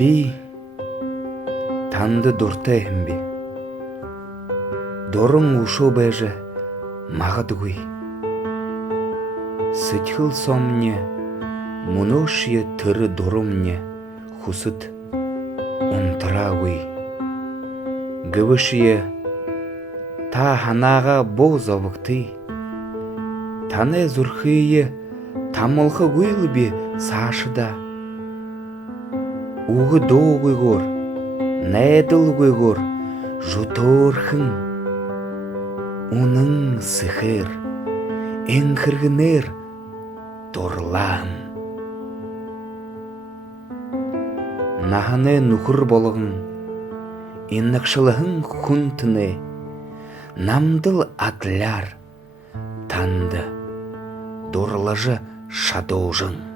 Би танды дуртайым би. Дорың ушо бәжі мағадығый. Сытхыл сомне, мұношие түрі дұрымне хусыт ұнтырауый. Гывышие та ханаға боз авықты. Таны зүрхые тамылқы гүйлі бе сашыда. Уғы доғы гор, нәділ гор, жұтырхың. Оның сыхыр, әңкіргінер торлан. Наханы нұқыр болығың, еннікшылығың құнтыны, намдыл атлар танды, дорлажы шадоужың.